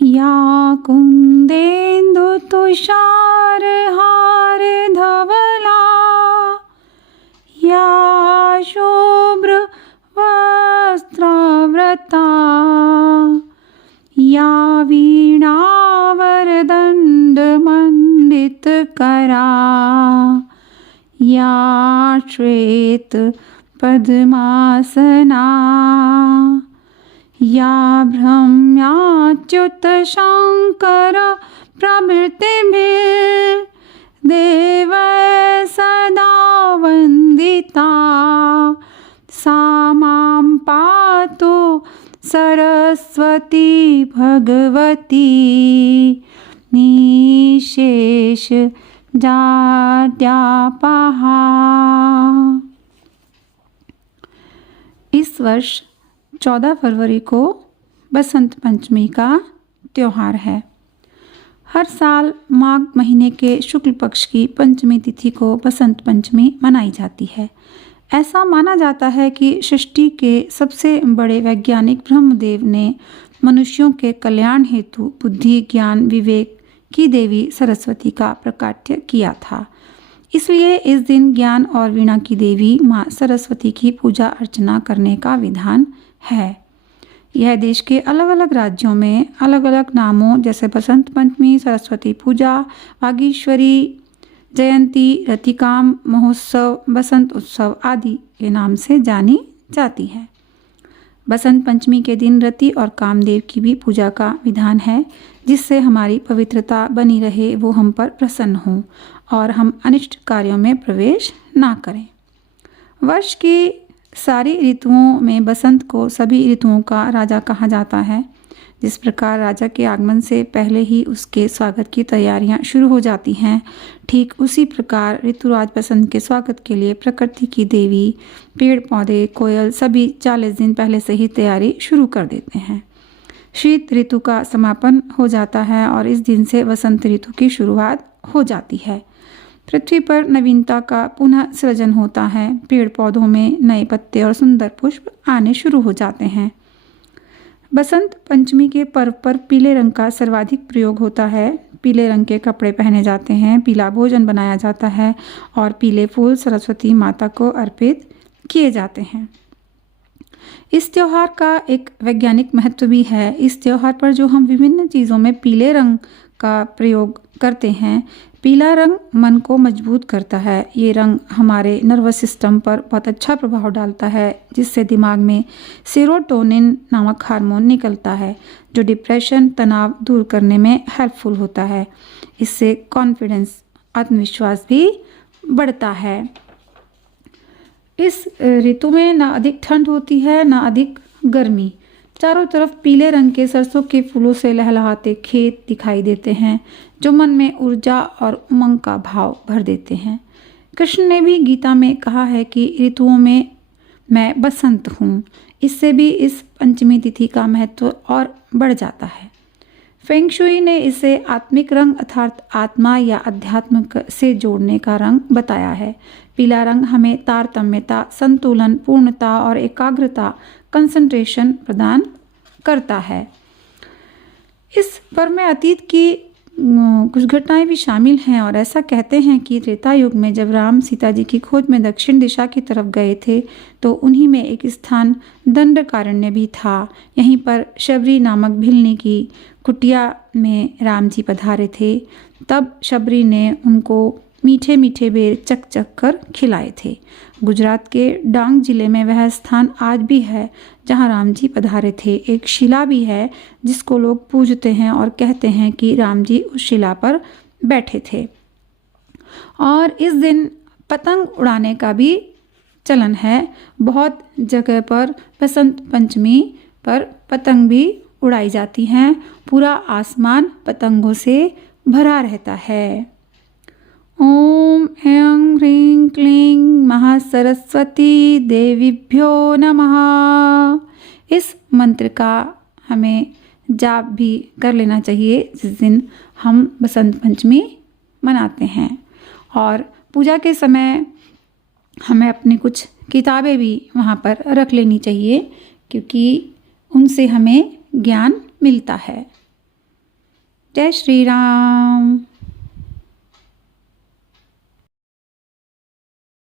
या कुन्देन्दु तुषारहार धवला या शुभ्र वस्त्रावृता या वीणावरदण्डमण्डितकरा या श्वेत पद्मासना या ब्रह्म्याच्युत शङ्कर प्रभृतिभिर्देव सदा वन्दिता सा मां पातु सरस्वती भगवती निशेष जाड्यापहा। इस वर्ष 14 फरवरी को बसंत पंचमी का त्यौहार है। हर साल माघ महीने के शुक्ल पक्ष की पंचमी तिथि को बसंत पंचमी मनाई जाती है। ऐसा माना जाता है कि सृष्टि के सबसे बड़े वैज्ञानिक ब्रह्मदेव ने मनुष्यों के कल्याण हेतु बुद्धि ज्ञान विवेक की देवी सरस्वती का प्रकाट्य किया था। इसलिए इस दिन ज्ञान और वीणा की देवी माँ सरस्वती की पूजा अर्चना करने का विधान है। यह देश के अलग अलग राज्यों में अलग अलग नामों जैसे बसंत पंचमी, सरस्वती पूजा, वागीश्वरी जयंती, रतिकाम महोत्सव, बसंत उत्सव आदि के नाम से जानी जाती है। बसंत पंचमी के दिन रति और कामदेव की भी पूजा का विधान है, जिससे हमारी पवित्रता बनी रहे, वो हम पर प्रसन्न हों और हम अनिष्ट कार्यों में प्रवेश ना करें। वर्ष की सारी ऋतुओं में बसंत को सभी ऋतुओं का राजा कहा जाता है। जिस प्रकार राजा के आगमन से पहले ही उसके स्वागत की तैयारियां शुरू हो जाती हैं, ठीक उसी प्रकार ऋतुराज बसंत के स्वागत के लिए प्रकृति की देवी, पेड़ पौधे, कोयल सभी 40 दिन पहले से ही तैयारी शुरू कर देते हैं। शीत ऋतु का समापन हो जाता है और इस दिन से वसंत ऋतु की शुरुआत हो जाती है। पृथ्वी पर नवीनता का पुनः सृजन होता है। पेड़ पौधों में नए पत्ते और सुंदर पुष्प आने शुरू हो जाते हैं। बसंत पंचमी के पर्व पर पीले रंग का सर्वाधिक प्रयोग होता है। पीले रंग के कपड़े पहने जाते हैं, पीला भोजन बनाया जाता है और पीले फूल सरस्वती माता को अर्पित किए जाते हैं। इस त्योहार का एक वैज्ञानिक महत्व भी है। इस त्योहार पर जो हम विभिन्न चीज़ों में पीले रंग का प्रयोग करते हैं, पीला रंग मन को मजबूत करता है। ये रंग हमारे नर्वस सिस्टम पर बहुत अच्छा प्रभाव डालता है, जिससे दिमाग में सेरोटोनिन नामक हार्मोन निकलता है, जो डिप्रेशन तनाव दूर करने में हेल्पफुल होता है। इससे कॉन्फिडेंस आत्मविश्वास भी बढ़ता है। इस ऋतु में ना अधिक ठंड होती है ना अधिक गर्मी। चारों तरफ पीले रंग के सरसों के फूलों से लहलहाते खेत दिखाई देते हैं, जो मन में ऊर्जा और उमंग का भाव भर देते हैं। कृष्ण ने भी गीता में कहा है कि ऋतुओं में मैं बसंत हूँ। इससे भी इस पंचमी तिथि का महत्व और बढ़ जाता है। फेंग शुई ने इसे आत्मिक रंग अर्थात आत्मा या अध्यात्म से जोड़ने का रंग बताया है। पीला रंग हमें तारतम्यता, संतुलन, पूर्णता और एकाग्रता कंसंट्रेशन प्रदान करता है। इस पर्व में अतीत की कुछ घटनाएं भी शामिल हैं और ऐसा कहते हैं कि त्रेता युग में जब राम सीता जी की खोज में दक्षिण दिशा की तरफ गए थे, तो उन्हीं में एक स्थान दंडकारण्य भी था। यहीं पर शबरी नामक भिलनी की कुटिया में राम जी पधारे थे। तब शबरी ने उनको मीठे मीठे बेर चक चक कर खिलाए थे। गुजरात के डांग जिले में वह स्थान आज भी है जहां राम जी पधारे थे। एक शिला भी है जिसको लोग पूजते हैं और कहते हैं कि राम जी उस शिला पर बैठे थे। और इस दिन पतंग उड़ाने का भी चलन है। बहुत जगह पर बसंत पंचमी पर पतंग भी उड़ाई जाती हैं। पूरा आसमान पतंगों से भरा रहता है। ओम ऐं ह्रीं क्लीं महासरस्वती देवीभ्यो नमः। इस मंत्र का हमें जाप भी कर लेना चाहिए जिस दिन हम बसंत पंचमी मनाते हैं। और पूजा के समय हमें अपनी कुछ किताबें भी वहाँ पर रख लेनी चाहिए, क्योंकि उनसे हमें ज्ञान मिलता है। जय श्री राम।